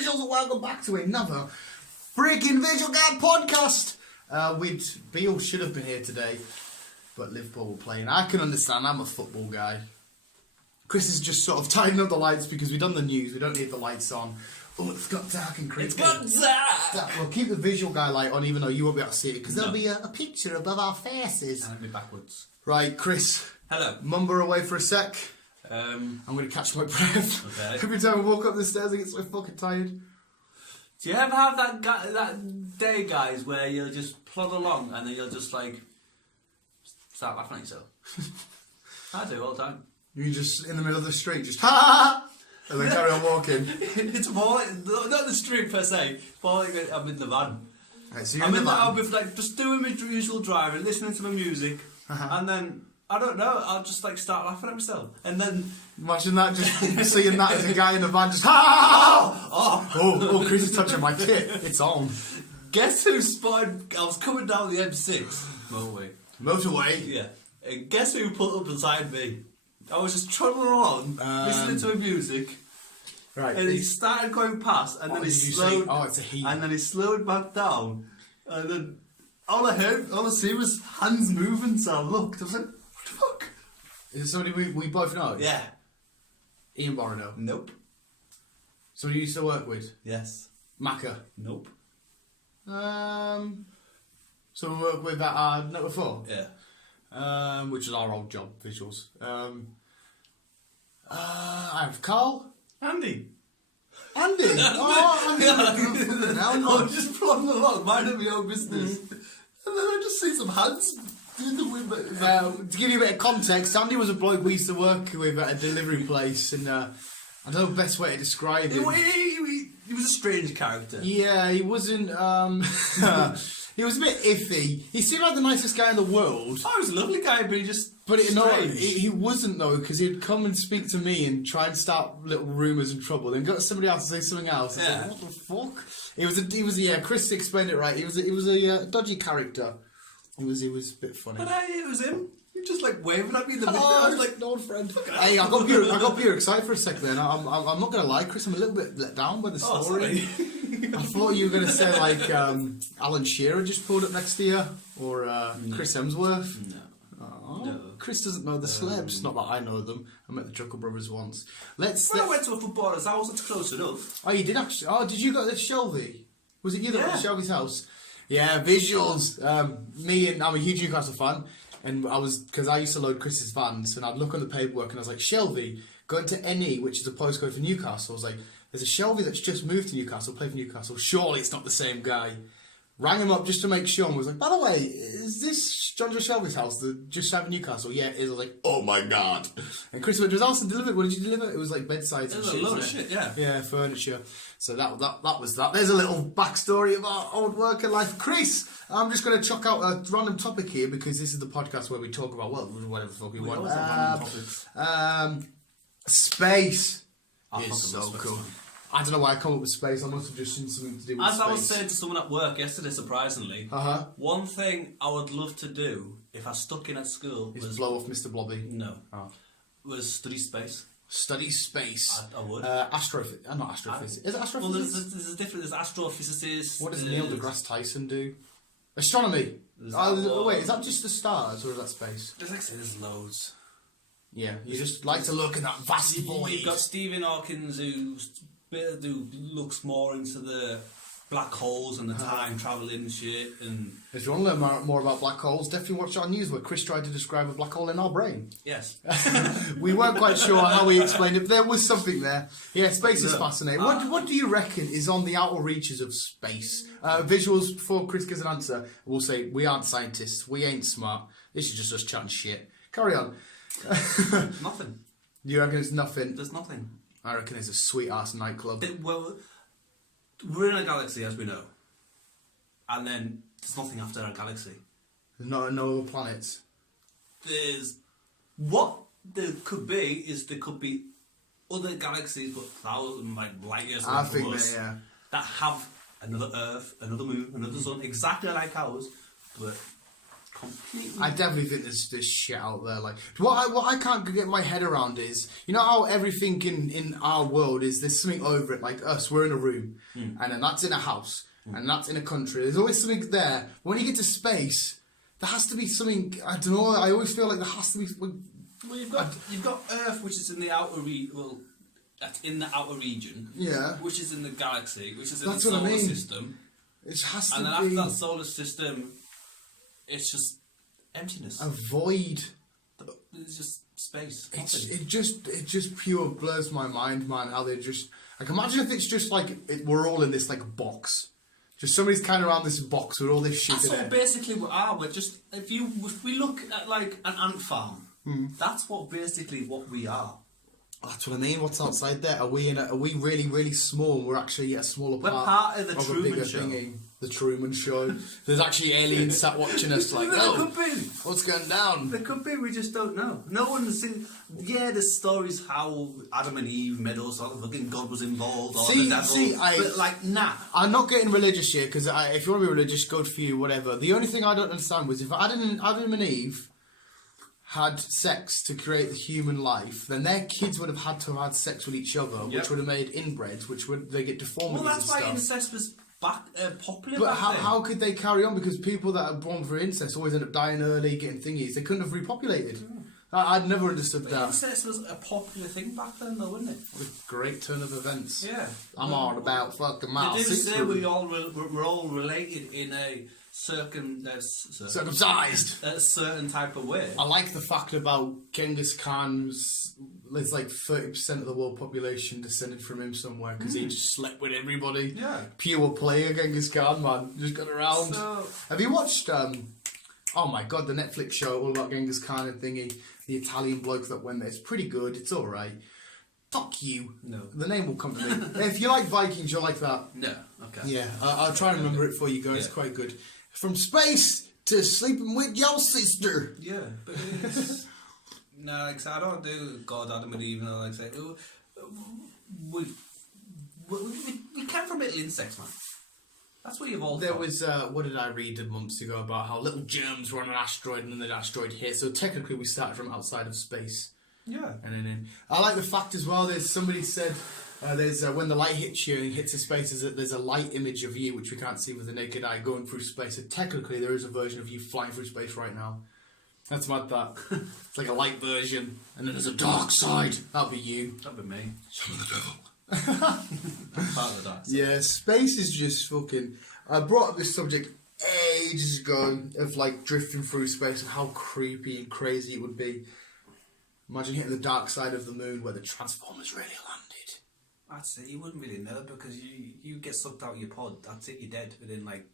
visuals, and welcome back to another freaking Visual Guide podcast. Beale should have been here today, but Liverpool were playing. I can understand, I'm a football guy. Chris is just sort of tidying up the lights because we've done the news, we don't need the lights on. Oh, it's got dark and creepy. It's got dark! We'll keep the visual guy light on even though you won't be able to see it because there'll be a picture above our faces. And it'll be backwards. Right, Chris. Hello. Mumber away for a sec. I'm going to catch my breath. Okay. Every time I walk up the stairs I get so fucking tired. Do you ever have that day, guys, where you'll just plod along and then you'll just like start laughing at yourself? I do all the time. You just in the middle of the street, just ha ha, and then carry on walking. It's more like, not the street per se, more like I'm in the van. Right, so you're in the van. I'll be like just doing my usual driving, listening to my music, and then I don't know, I'll just like start laughing at myself, and then imagine that, just seeing that as a guy in the van, just ha ha ha. Oh, Chris is touching my tit. It's on. Guess who spotted? I was coming down the M6 motorway. Yeah. And guess who pulled up beside me? I was just trundling along, listening to my music, right? And he started going past, and then he slowed. Oh, it's a he. And then he slowed back down, and then all I see was hands moving. So I looked. I was like, "What the fuck?" Is it somebody we both know? Yeah. Ian Borino. Nope. Somebody you used to work with? Yes. Macca. Nope. So we work with at Network 4? Yeah. Which is our old job, visuals. I have Carl. Andy. Andy! Oh, Andy! I was just plodding along, minding my own business. And then I just see some hands doing the wind. To give you a bit of context, Andy was a bloke we used to work with at a delivery place, and I don't know the best way to describe him. He was a strange character. Yeah, he wasn't. He was a bit iffy. He seemed like the nicest guy in the world. Oh, he was a lovely guy, but he just. But he wasn't though, because he'd come and speak to me and try and start little rumours and trouble, then go to somebody else and say something else. Yeah. Like, what the fuck? He was. Yeah, Chris explained it right. He was a dodgy character. He was a bit funny. But it was him. He just like waving at me in the middle. Oh, I was like, an old friend. Hey, I got pure excited for a second. Then I'm not gonna lie, Chris. I'm a little bit let down by the story. I thought you were gonna say like Alan Shearer just pulled up next to you, or Chris Hemsworth. No. Oh, No. Chris doesn't know the celebs. Not that I know them. I met the Chuckle Brothers once. When I went to a footballer's house, it's close enough. Oh, you did actually. Oh, did you go to Shelby? Was it you that went to Yeah. Shelby's house? Yeah, visuals. I'm a huge Newcastle fan. And because I used to load Chris's vans, and I'd look on the paperwork, and I was like, Shelby, going to NE, which is a postcode for Newcastle. I was like, there's a Shelby that's just moved to Newcastle, played for Newcastle. Surely it's not the same guy. Rang him up just to make sure, and was like, by the way, is this John Joe Shelby's house that just out of Newcastle? Yeah, it is. I was like, oh my god. And Chris went to his house and delivered. What did you deliver? It was like bedsides and It was shit. a load of shit, yeah. Yeah, furniture. So that was that. There's a little backstory of our old working life. Chris, I'm just going to chuck out a random topic here because this is the podcast where we talk about, well, whatever the fuck we want. always have random topics. Space I is fucking so love space, cool. man. I don't know why I come up with space. I must have just seen something to do with As space. I was saying to someone at work yesterday, surprisingly, one thing I would love to do if I stuck in at school Is was blow off Mr. Blobby. no, Oh. was study space. Study space. I would. Not astrophysics. Is it astrophysics? Well, there's a different. There's astrophysicists. What does Neil deGrasse Tyson do? Astronomy. Is that Wait, is that just the stars or is that space? There's loads. Yeah, you just like to look at that vast void. You've got Stephen Hawkins who looks more into the black holes and the time travelling shit. And If you want to learn more about black holes, definitely watch our news where Chris tried to describe a black hole in our brain. yes, We weren't quite sure how he explained it, but there was something there. Yeah, space is fascinating. What do you reckon is on the outer reaches of space? Visuals, before Chris gives an answer, we'll say, we aren't scientists, we ain't smart, this is just us chatting shit. Carry on. nothing. You reckon it's nothing? There's nothing. I reckon it's a sweet-ass nightclub. Well, we're in a galaxy, as we know, and then there's nothing after our galaxy. There's no other planets. There's what there could be is there could be other galaxies, but thousands, like light years away from us, that have another Earth, another Moon, another Sun, exactly like ours, but completely. I definitely think there's shit out there. Like what I can't get my head around is, you know how everything in our world is there's something over it. Like us, we're in a room, and then that's in a house, and that's in a country. There's always something there. When you get to space, there has to be something. I don't know. I always feel like there has to be. Well, you've got Earth, which is in the outer that's in the outer region. Yeah. Which is in the galaxy, which is in That's the what I solar mean. system. It has to And then be after that solar system, it's just emptiness. a void. It's just space. It just pure blows my mind, man. How they just like imagine if it's just like we're all in this like box. Just somebody's kind of around this box with all this shit That's in what it. basically we are. We're just if we look at like an ant farm, that's what we are. That's what I mean. What's outside there? Are we really, really small? We're actually a smaller We're part, part of the a Truman bigger Show. thingy. The Truman Show. There's actually aliens sat watching us like, There oh, could be. what's going down? There could be. We just don't know. No one's seen. Yeah, there's stories how Adam and Eve met us, or the fucking God was involved, or the devil. But like, nah. I'm not getting religious here because if you want to be religious, good for you, whatever. The only thing I don't understand was if Adam and Eve had sex to create the human life, then their kids would have had to have had sex with each other, which would have made inbreds, which would they get deformities Well, that's and why stuff. incest was popular. But back then. how could they carry on? Because people that are born for incest always end up dying early, getting thingies. They couldn't have repopulated. I'd never understood But that. incest was a popular thing back then, though, wasn't it? What a great turn of events. Yeah. I'm all about fucking Mars. They didn't say we're all related in a circumcised. a certain type of way. I like the fact about Genghis Khan's. There's like 30% of the world population descended from him somewhere because he just slept with everybody. Yeah. Pure player Genghis Khan, man. Just got around. So, Have you watched? Oh my god, the Netflix show all about Genghis Khan and thingy. The Italian bloke that went there. It's pretty good. It's all right. Fuck you. No. The name will come to me. If you like Vikings, you'll like that. no. Okay. Yeah, I'll try and remember it for you guys. Yeah. Quite good. From space to sleeping with your sister. Yeah, but it's... no, like I said, I don't do God, Adam and Eve, like I say. We came from little insects, man. That's what you've all There thought. was, what did I read months ago about how little germs were on an asteroid and then the asteroid hit. So technically we started from outside of space. Yeah. And then in. I like the fact as well, there's somebody said, there's when the light hits you and hits the space, there's a light image of you which we can't see with the naked eye going through space. So technically there is a version of you flying through space right now. That's mad that. It's like a light version. And then there's a dark side. That'll be you. That'd be me. Son of the devil. Part of the dark side. Yeah, space is just fucking... I brought up this subject ages ago of like drifting through space and how creepy and crazy it would be. Imagine hitting the dark side of the moon where the Transformers really landed. That's it. You wouldn't really know because you get sucked out of your pod. That's it. You're dead within like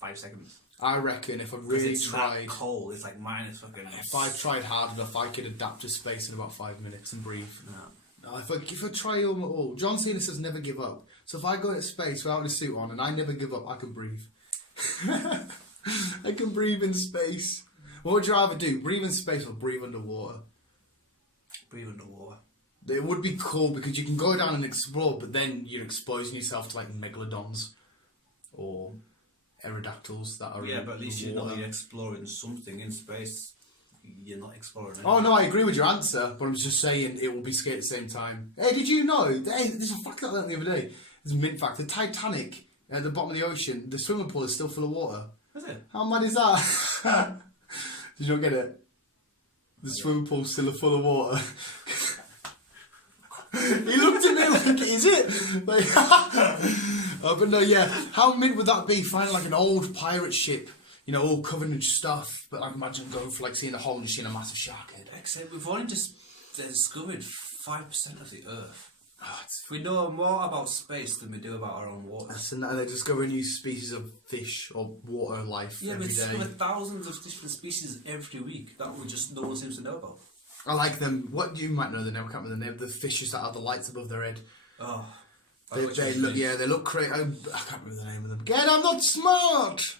5 seconds. I reckon if I 'Cause really it's tried... that cold. It's like minus fucking... If I tried hard enough, I could adapt to space in about 5 minutes and breathe. No. If I try all... John Cena says never give up. So if I go into space without a suit on and I never give up, I can breathe. I can breathe in space. What would you rather do? Breathe in space or breathe underwater? Breathe underwater. It would be cool because you can go down and explore, but then you're exposing yourself to like megalodons or aerodactyls that are Yeah, in but at least the you're not water. exploring something in space. You're not exploring anything. Oh no, I agree with your answer, but I'm just saying it will be scary at the same time. Hey, did you know? Hey, there's a fact that I learned the other day. There's a mint fact. The Titanic at the bottom of the ocean, the swimming pool is still full of water. Is it? How mad is that? Did you not get it? The swimming pool's still full of water. He looked at me like, is it? Like, oh, but no, yeah. How mint would that be? Finding like an old pirate ship, you know, all covered in stuff. But like, imagine going for like seeing a hole and seeing a massive shark head. Except we've only just discovered 5% of the Earth. We know more about space than we do about our own water. And they discover new species of fish or water life Yeah, every we day. discover thousands of different species every week that we just no one seems to know about. I like them. What you might know the name? I can't remember the name. The fishes that have the lights above their head. Oh, They look, yeah, they look crazy. I can't remember the name of them. Again, I'm not smart.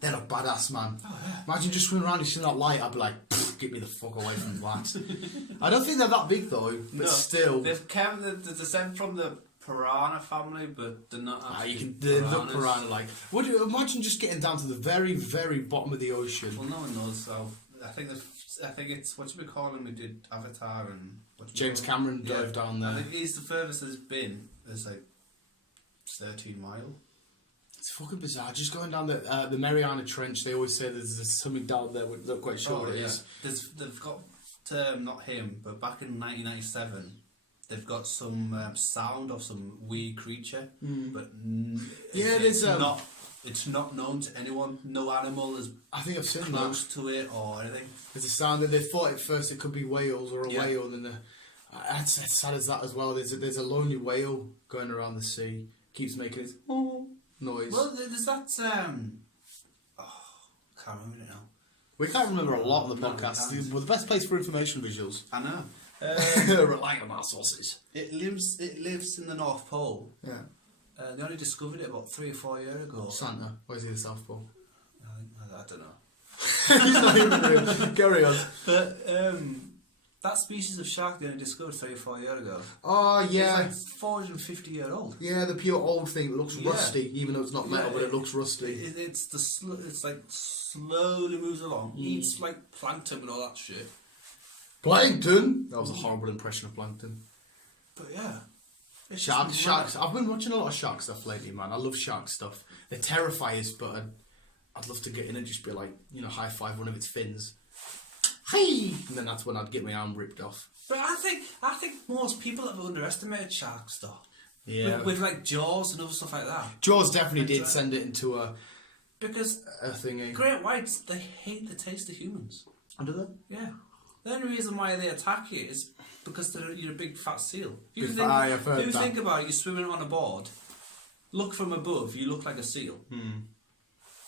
They look badass, man. Oh, yeah. Imagine just swimming around and seeing that light. I'd be like, get me the fuck away from that. I don't think they're that big though, but No, still. they've come the descent from the piranha family, but they're not. They look piranha like. Would you imagine just getting down to the very, very bottom of the ocean? Well, no one knows. So I think it's what you be calling. We did Avatar and James Cameron dove down there. I think he's the furthest there's been. It's like 13 miles. It's fucking bizarre. Just going down the Mariana Trench, they always say there's something down there. We're not quite sure what it is. They've got, not him, but back in 1997, they've got some sound of some weird creature. But it's not known to anyone. No animal is I think I've seen close to it or anything. There's a sound that they thought at first it could be whales or a whale, and that's as sad as that as well. There's a lonely whale going around the sea, keeps making its noise. Well, there's that. I can't remember it now. We can't remember a lot of the podcast. We're the best place for information visuals. I know. Relying on our sources. It lives in the North Pole. Yeah. They only discovered it about 3 or 4 years ago. Santa. Where's he, the South Pole? I don't know. He's not even real. Carry on. But that species of shark they only discovered 3 or 4 years ago. Oh, yeah. It's like 450 years old. Yeah, the pure old thing. It looks rusty, even though it's not metal, but it looks rusty. It's like slowly moves along. Eats like plankton and all that shit. Plankton? That was a horrible impression of plankton. But yeah. Sharks. I've been watching a lot of shark stuff lately, man. I love shark stuff. They terrify us, but I'd love to get in and just be like, high five one of its fins. Hey! And then that's when I'd get my arm ripped off. But I think most people have underestimated shark stuff. Yeah. With like Jaws and other stuff like that. Jaws definitely did send it into a thingy. Great whites, they hate the taste of humans. Do they? Yeah. The only reason why they attack you is because you're a big fat seal. If you think about it, you're swimming on a board, look from above, you look like a seal.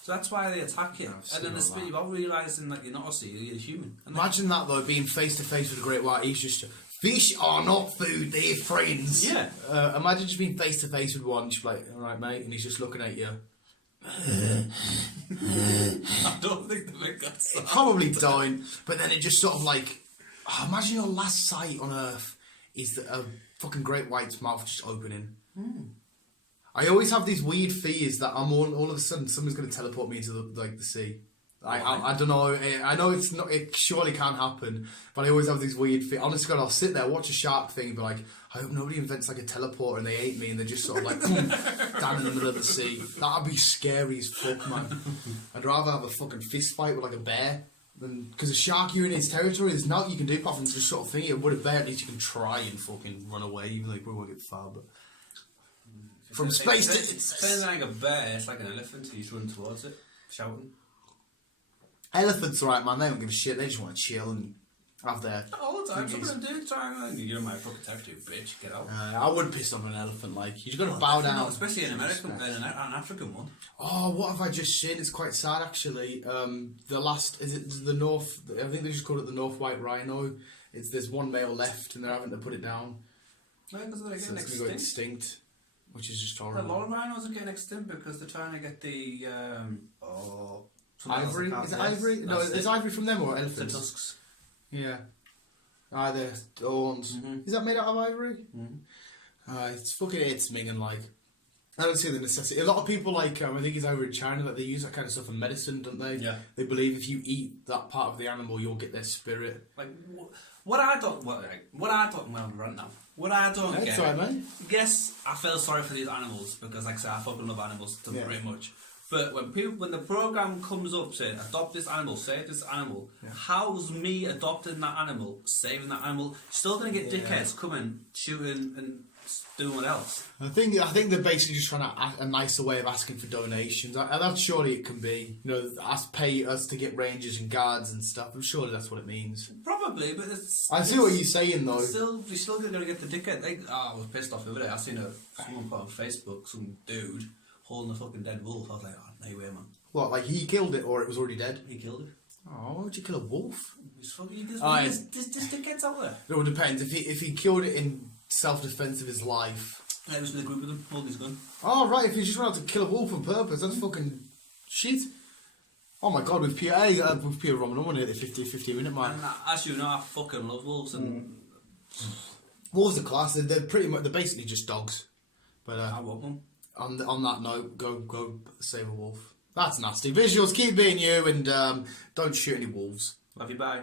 So that's why they attack you. And then they spit you out, realising that you're not a seal, you're a human. Imagine that though, being face to face with a great white. He's just, fish are not food, they're friends. Yeah. Imagine just being face to face with one, just like, alright mate, and he's just looking at you. I don't think they make that sound. Probably don't, but then it just sort of like, imagine your last sight on Earth is a fucking great white's mouth just opening. I always have these weird fears that I'm all of a sudden someone's going to teleport me into the sea. I don't know. I know it's not. It surely can't happen. But I always have these weird fears. Honestly, God, I'll sit there, watch a shark thing, and be like, I hope nobody invents like a teleporter and they ate me and they're just sort of like down in the middle of the sea. That'd be scary as fuck, man. I'd rather have a fucking fist fight with like a bear because a shark, you're in its territory. There's nothing you can do apart from just sort of thing. With a bear, at least you can try and fucking run away, even though you probably won't get far. But from space to it's like a bear, it's like an elephant. You just run towards it, shouting. Elephants, right, man? They don't give a shit. They just want to chill and have their. All the time, some of them do try. You're my fucking territory, bitch. Get out. I wouldn't piss off an elephant. Like you just got to bow down. No, especially an American, an African one. Oh, what have I just seen? It's quite sad, actually. The last is it the North? I think they just call it the North White Rhino. There's one male left, and they're having to put it down. No, because they're getting it's going to go extinct, which is just horrible. A lot of rhinos are getting extinct because they're trying to get the ivory. Is it ivory? No, is ivory from them or elephants? The tusks. Yeah. The horns. Is that made out of ivory? It's minging like. I don't see the necessity. A lot of people I think it's over in China that they use that kind of stuff in medicine, don't they? Yeah. They believe if you eat that part of the animal, you'll get their spirit. Like what I don't get. Sorry, mate. Yes, I feel sorry for these animals because, like I said, I fucking love animals very much. But when the program comes up saying adopt this animal, save this animal, how's me adopting that animal, saving that animal? Still gonna get dickheads coming, shooting and doing what else? I think they're basically just trying to a nicer way of asking for donations. And that's surely it can be. Pay us to get rangers and guards and stuff. I'm sure that's what it means. Probably, but I see what you're saying though. You're still gonna get the dickhead. I was pissed off the other day. I seen someone put on Facebook, some dude holding a fucking dead wolf. I was like, oh, no way, man. What, like he killed it or it was already dead? He killed it. Oh, why would you kill a wolf? There's dickheads out there. It all depends. If he killed it in self-defense of his life. I was in the group with him, holding his gun. Oh, right, if he just wanted to kill a wolf on purpose, that's fucking shit. Oh my god, with PA, with PA Roman, I want to hit the 15 minute mark. And as you know, I fucking love wolves. And wolves are class. They're basically just dogs. But I want one. on that note, go save a wolf. That's nasty. Visuals, keep being you, and don't shoot any wolves. Love you, bye.